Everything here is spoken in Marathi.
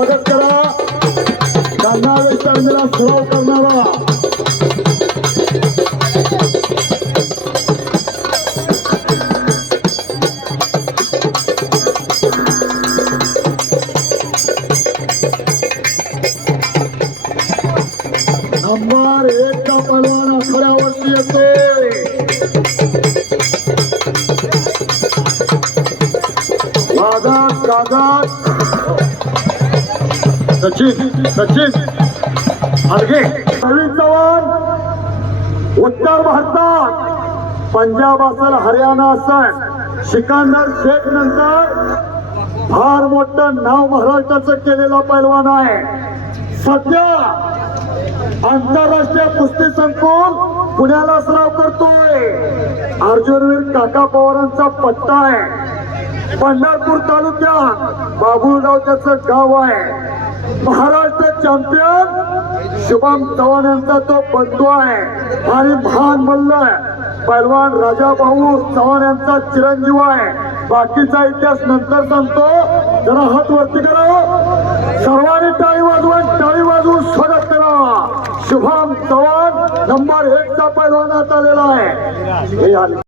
स्वागत करा त्यांना विचारणीला सराव करणारा नंबर एक का परवाना आठवड्यावरती येतोय वादात कागात सचिन सचिन. हलगे नवीन चव्हाण. उत्तर भारतात. पंजाब असेल हरियाणा असेल. सिकंदर शेख नंतर. फार मोठं नाव महाराष्ट्राचं केलेला पैलवान आहे. सध्या आंतरराष्ट्रीय कुस्ती संकुल पुण्याला सराव करतोय. अर्जुनवीर काका पवारांचा पट्टा आहे. पंढरपूर तालुक्यात बाबुळगाव त्याचं गाव आहे. महाराष्ट्र चॅम्पियन शुभम चव्हाण यांचा तो बंधू आहे. आणि महान मल्ल पैलवान राजा भाऊ चव्हाण यांचा चिरंजीव आहे. बाकीचा इतिहास नंतर सांगतो. जरा हात वरती करा हो. सर्वांनी टाळी वाजवून टाळी वाजवून स्वागत करा. शुभम चव्हाण नंबर एक चा पैलवानात आलेला आहे.